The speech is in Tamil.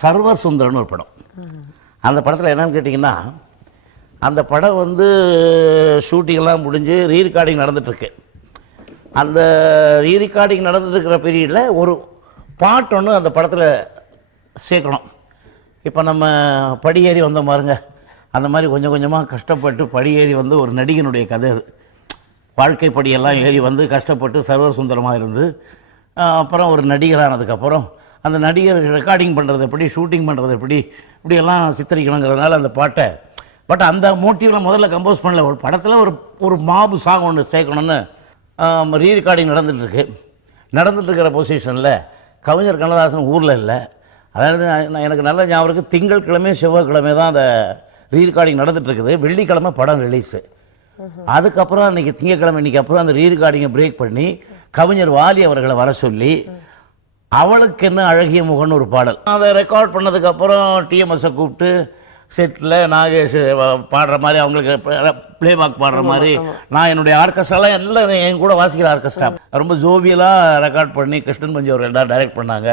சர்வர் சுந்தரன்னு ஒரு படம். அந்த படத்தில் என்னன்னு கேட்டிங்கன்னா, அந்த படம் வந்து ஷூட்டிங்கெல்லாம் முடிஞ்சு ரீரெக்கார்டிங் நடந்துகிட்ருக்கு. அந்த ரீரெக்கார்டிங் நடந்துட்டுருக்கிற பீரியடில் ஒரு பாட்டு ஒன்று அந்த படத்தில் சேர்க்கணும். இப்போ நம்ம படியேறி வந்த பாருங்க, அந்த மாதிரி கொஞ்சம் கொஞ்சமாக கஷ்டப்பட்டு படியேறி வந்து ஒரு நடிகனுடைய கதை அது. வாழ்க்கை படியெல்லாம் ஏறி வந்து கஷ்டப்பட்டு சர்வர் சுந்தரமாக இருந்து அப்புறம் ஒரு நடிகரானதுக்கப்புறம் அந்த நடிகர் ரெக்கார்டிங் பண்ணுறது எப்படி, ஷூட்டிங் பண்ணுறது எப்படி, இப்படியெல்லாம் சித்தரிக்கணுங்கிறதுனால அந்த பாட்டை பட் அந்த மோட்டிவில் முதல்ல கம்போஸ் பண்ணல. ஒரு படத்தில் ஒரு மாபு சாங் ஒன்று சேர்க்கணுன்னு ரீரெக்கார்டிங் நடந்துட்டுருக்கிற பொசிஷனில் கவிஞர் கண்ணதாசன் ஊரில் இல்லை. அதாவது எனக்கு நல்ல ஞாபகம் இருக்குது, திங்கட்கிழமை செவ்வாய்க்கிழமை தான் அந்த ரீரெக்கார்டிங் நடந்துகிட்ருக்குது. வெள்ளிக்கிழமை படம் ரிலீஸு. அதுக்கப்புறம் அன்றைக்கி திங்கக்கிழமை இன்றைக்கி அப்புறம் அந்த ரீரெக்கார்டிங்கை பிரேக் பண்ணி கவிஞர் வாலி அவர்களை வர சொல்லி அவளுக்கு என்ன அழகிய முகன்னு ஒரு பாடல் அதை ரெக்கார்ட் பண்ணதுக்கப்புறம் டிஎம்எஸை கூப்பிட்டு செட்டில் நாகேஷ் பாடுற மாதிரி, அவங்களுக்கு பிளேபேக் பாடுற மாதிரி, நான் என்னுடைய ஆர்கெஸ்ட்ராலாம் எல்லாம் என் கூட வாசிக்கிற ஆர்கெஸ்ட்ரா ரொம்ப ஜோவியலாக ரெக்கார்ட் பண்ணி கிருஷ்ணன் பஞ்சி அவர்கள் தான் டைரக்ட் பண்ணாங்க.